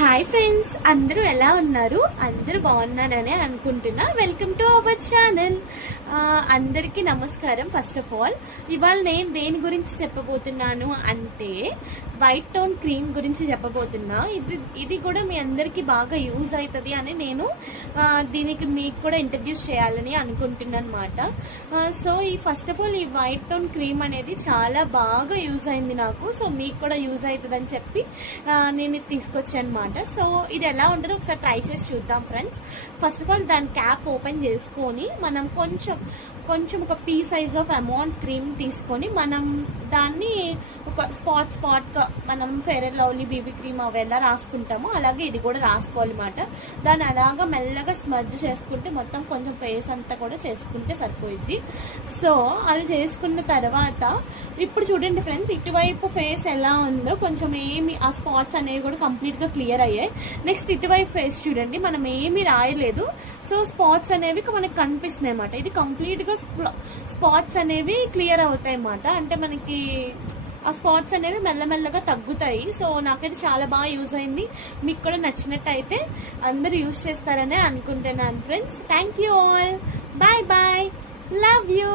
Hi friends, అందరూ ఎలా ఉన్నారు? అందరూ బాగున్నారని అనుకుంటున్నా. Welcome to our channel. అందరికీ నమస్కారం. ఫస్ట్ ఆఫ్ ఆల్ ఇవాళ నేను దేని గురించి చెప్పబోతున్నాను అంటే వైట్ టోన్ క్రీమ్ గురించి చెప్పబోతున్నా. ఇది కూడా మీ అందరికీ బాగా యూజ్ అవుతుంది అని నేను దీనికి మీకు కూడా ఇంట్రడ్యూస్ చేయాలని అనుకుంటున్నాను అనమాట. సో ఫస్ట్ ఆఫ్ ఆల్ ఈ వైట్ టోన్ క్రీమ్ అనేది చాలా బాగా యూజ్ అయింది నాకు. సో మీకు కూడా యూజ్ అవుతుంది అని చెప్పి నేను ఇది తీసుకొచ్చాను అనమాట. సో ఇది ఎలా ఉంటుందో ఒకసారి ట్రై చేసి చూద్దాం ఫ్రెండ్స్. ఫస్ట్ ఆఫ్ ఆల్ దాని క్యాప్ ఓపెన్ చేసుకొని మనం కొంచెం ఒక pea size of amount cream తీసుకొని మనం దాన్ని ఒక స్పాట్గా మనం Fair and Lovely BB cream అవి ఎలా రాసుకుంటామో అలాగే ఇది కూడా రాసుకోవాలన్నమాట. దాన్ని అలాగా మెల్లగా స్మజ్ చేసుకుంటే మొత్తం కొంచెం ఫేస్ అంతా కూడా చేసుకుంటే సరిపోయిద్ది. సో అది చేసుకున్న తర్వాత ఇప్పుడు చూడండి ఫ్రెండ్స్, ఇటువైపు ఫేస్ ఎలా ఉందో కొంచెం ఏమి ఆ స్పాట్స్ అనేవి కూడా కంప్లీట్గా క్లియర్ అయ్యాయి. నెక్స్ట్ ఇటువైపు ఫేస్ చూడండి, మనం ఏమీ రాయలేదు. సో స్పాట్స్ అనేవి మనకి కనిపిస్తున్నాయి అన్నమాట. ఇది కంప్లీట్గా స్పాట్స్ అనేవి క్లియర్ అవుతాయి అన్నమాట. అంటే మనకి ఆ స్పాట్స్ అనేవి మెల్లమెల్లగా తగ్గుతాయి. సో నాకైతే చాలా బాగా యూజ్ అయింది. మీకు కూడా నచ్చినట్టయితే అందరూ యూజ్ చేస్తారనే అనుకుంటున్నాను friends. Thank you all. Bye bye. Love you.